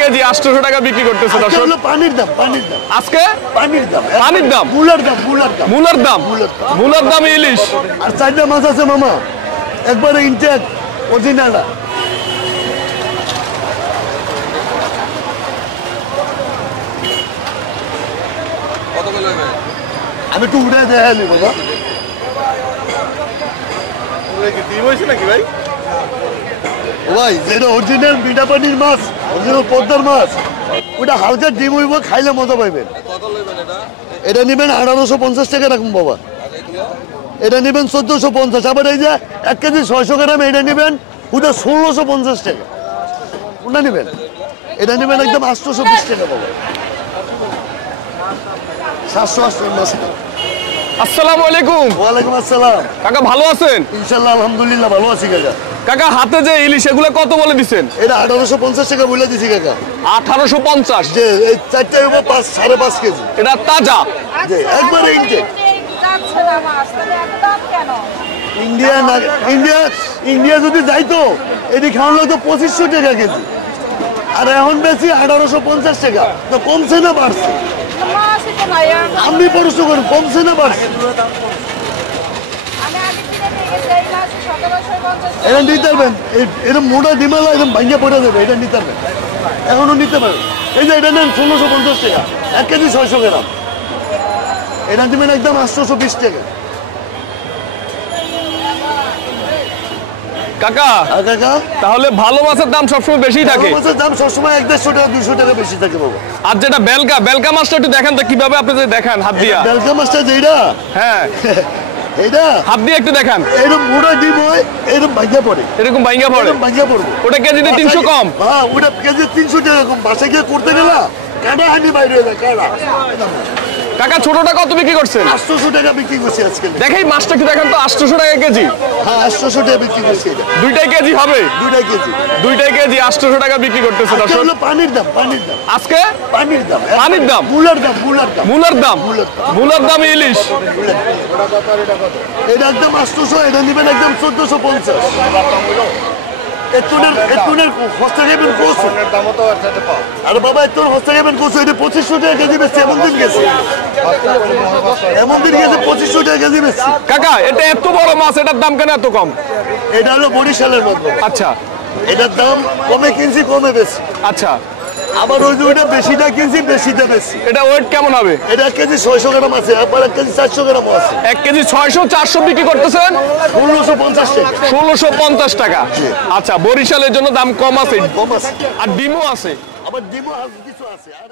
KG 800 টাকা বিক্রি করতেছে দর্শক। পানির দাম আজকে পানির দাম মূলার দাম ইলিশ। আর চারটা মাছ আছে মামা, একবারে ইনটেক অরিজিনাল। আমি একটু উঠে দেখালি বাবা। নাকি ভাই ভাই যেটা অরিজিনাল মিঠা পানির মাছ, অরিজিনাল পদ্মার মাছ, ওটা হালকা ডিম হইব, খাইলে মজা পাইবেন। এটা নেবেন 1850 টাকা রাখুন বাবা। এটা নেবেন 1450। আবার এই যে 1 কেজি 600 গ্রাম এটা নেবেন, ওটা 1650 টাকা। ওটা নেবেন, এটা নেবেন একদম 820 টাকা বাবা। 780 টাকা। আসসালামু আলাইকুম। ওয়ালাইকুম আসসালাম। কাকা ভালো আছেন? ইনশাআল্লাহ আলহামদুলিল্লাহ ভালো আছি কাকা। কাকা হাতে যে ইলিশ এগুলো কত বলে দিচ্ছেন? এটা 1850 টাকা বলে দিছি কাকা। 1850? যে এই চারটা হইব 5.5 কেজি। এটা তাজা? যে একবারে ইনটেক। ইন্ডিয়া না, ইন্ডিয়া যদি যাইতো এটি খাওয়ানো তো 2500 টাকা কেজি, আর এখন বেশি 1850 টাকা। তো কমছে না বাড়ছে? আপনি পরিশ্রম করুন, কমছে না বাড়ছে? এটা নিতে পারবেন, এরকম মোটা ডিমালা এরকম ভাঙ্গা পড়ে যাবে, এটা নিতে পারবেন, এখনো নিতে পারবেন। এই যে এটা নেন 1650 টাকা, 1 কেজি 600 গ্রাম। এটা দিবেন একদম 820 টাকা। কাকা কাকা তাহলে ভালো মাছের দাম সবসময় বেশি থাকে? মাছের দাম সবসময় 150 টাকা 200 টাকা বেশি থাকে বাবা। আর যেটা বেলকা মাছটা একটু দেখেন তো কিভাবে আপনি যদি দেখান হাত দিয়া। বেলকা মাছটা যেটা, হ্যাঁ এইটা হাত দিয়ে একটু দেখান। এরকম মোটা ডিম হয়, এরকম ভাঙ্গা পড়ে, এরকম ভাঙ্গা পড়ে? ভাঙ্গা পড়বে। ওটা কেজিতে 300 কম? হ্যাঁ, ওটা কেজি 300 টাকা কম। বাসায় গিয়ে করতে গেলে কাটা হাঁটি বাইরে হয়ে যায়, কাটা। কাকা ছোটটা কত বিক্রি করছেন? 800 টাকা বিক্রি করছি আজকে। দেখেই মাছটা একটু দেখেন তো। 800 টাকা কেজি? হ্যাঁ 800 টাকা বিক্রি করছি। এটা দুইটাই কেজি হবে? দুইটাই কেজি 800 টাকা বিক্রি করতেছে দর্শক। পানির দাম আজকে পানির দাম মূলার দাম ইলিশ। এটা একদম 800, এটা নেবেন একদম 1450। আরে বাবা এত হস্তা খাবেন কোসো, এটা 2500 টাকা কেজি বেশি। এমন দিন গেছে 2500 টাকা কেজি বেশি। কাকা এটা এত বড় মাছ, এটার দাম কেন এত কম? এটা হলো বরিশালের মধ্যে। আচ্ছা, এটার দাম কমে কিনছি, কমে বেশি। আচ্ছা, আবার ওই যে ওইটা বেশিটা কিনছি, বেশিটা বেশি। এটা ওয়েট কেমন হবে? এটা 1 কেজি 600 গ্রাম আছে, আবার 1 কেজি 400 গ্রাম আছে। 1 কেজি 600 400 বিক্রি করতেছেন 1650 টাকা। 1650 টাকা। আচ্ছা, বরিশালের জন্য দাম কম আছে। কম আছে, আর ডিমও আছে? আবার ডিমও কিছু আছে। আর